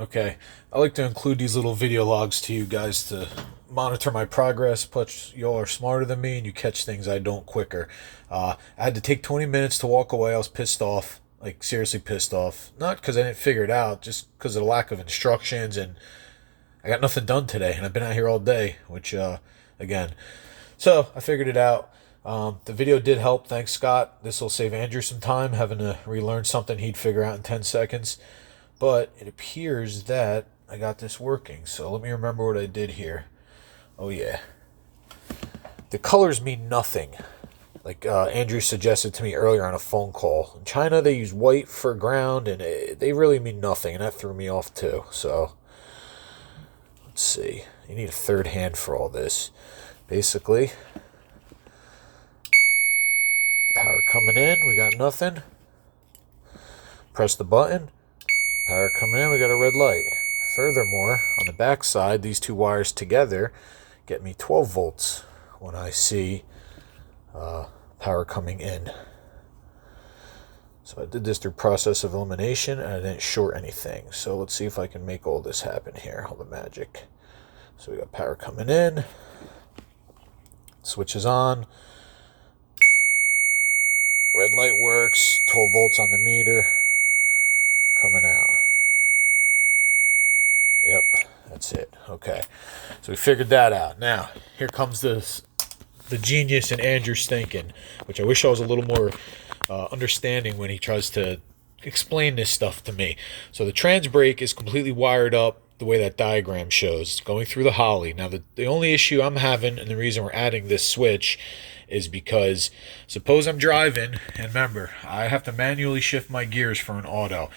Okay, I like to include these little video logs to you guys to monitor my progress. Plus, y'all are smarter than me and you catch things I don't quicker. I had to take 20 minutes to walk away. I was pissed off, like seriously pissed off. Not because I didn't figure it out, just because of the lack of instructions, and I got nothing done today. And I've been out here all day, which, again, so I figured it out. The video did help. Thanks, Scott. This will save Andrew some time having to relearn something he'd figure out in 10 seconds. But it appears that I got this working. So let me remember what I did here. Oh, yeah. The colors mean nothing. Like Andrew suggested to me earlier on a phone call. In China, they use white for ground, and they really mean nothing. And that threw me off, too. So let's see. You need a third hand for all this. Basically, power coming in. We got nothing. Press the button. Power coming in, we got a red light. Furthermore, on the back side, these two wires together get me 12 volts when I see power coming in. So I did this through process of elimination and I didn't short anything. So let's see if I can make all this happen here, all the magic. So we got power coming in, switch is on, red light works, 12 volts on the meter, coming out. Yep, that's it. Okay, so we figured that out. Now, here comes the genius in Andrew's thinking, which I wish I was a little more understanding when he tries to explain this stuff to me. So the trans brake is completely wired up the way that diagram shows, going through the Holly. Now, the only issue I'm having, and the reason we're adding this switch, is because suppose I'm driving, and remember, I have to manually shift my gears for an auto.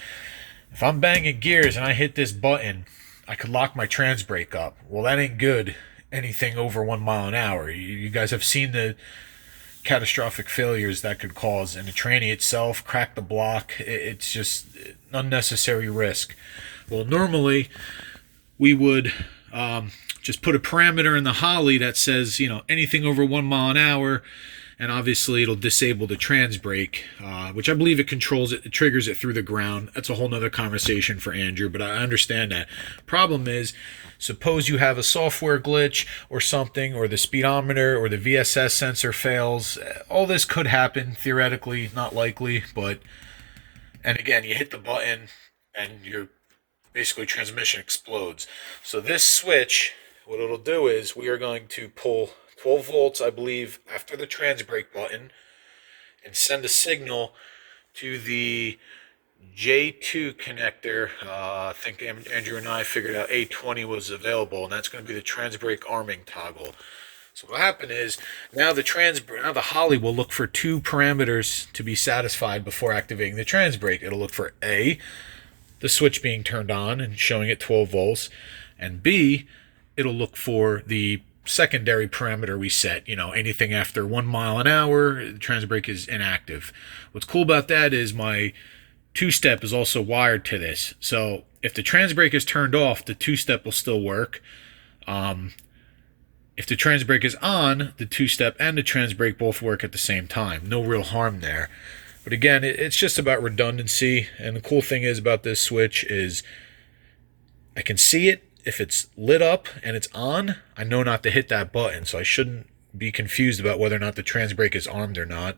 If I'm banging gears and I hit this button, I could lock my trans brake up. Well, that ain't good. Anything over 1 mile an hour. You guys have seen the catastrophic failures that could cause, and the tranny itself, crack the block. It's just unnecessary risk. Well, normally we would just put a parameter in the Holly that says, anything over 1 mile an hour, and obviously it'll disable the trans brake, which I believe it controls it, it triggers it through the ground. That's a whole nother conversation for Andrew, but I understand that. Problem is, suppose you have a software glitch or something, or the speedometer or the VSS sensor fails. All this could happen, theoretically, not likely, but, and again, you hit the button and your basically transmission explodes. So this switch, what it'll do is we are going to pull 12 volts, I believe, after the trans brake button and send a signal to the J2 connector. I think Andrew and I figured out A20 was available, and that's going to be the trans brake arming toggle. So what happened is now the Holly will look for two parameters to be satisfied before activating the trans brake. It'll look for A, the switch being turned on and showing it 12 volts, and B, it'll look for the secondary parameter we set. Anything after 1 mile an hour, the trans brake is inactive. What's cool about that is my two-step is also wired to this. So if the trans brake is turned off, the two-step will still work. If the trans brake is on, the two-step and the trans brake both work at the same time. No real harm there. But again, it's just about redundancy. And the cool thing is about this switch is I can see it. If it's lit up and it's on, I know not to hit that button. So I shouldn't be confused about whether or not the trans brake is armed or not.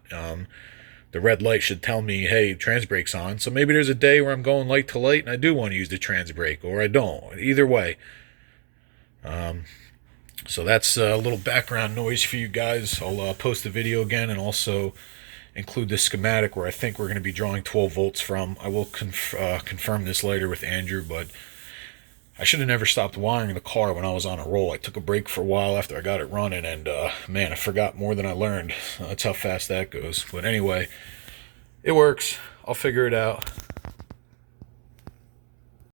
The red light should tell me, hey, trans brake's on. So maybe there's a day where I'm going light to light and I do want to use the trans brake, or I don't. Either way. So that's a little background noise for you guys. I'll post the video again and also include the schematic where I think we're going to be drawing 12 volts from. I will confirm this later with Andrew, but I should have never stopped wiring the car when I was on a roll. I took a break for a while after I got it running, and man, I forgot more than I learned. That's how fast that goes. But anyway, it works. I'll figure it out.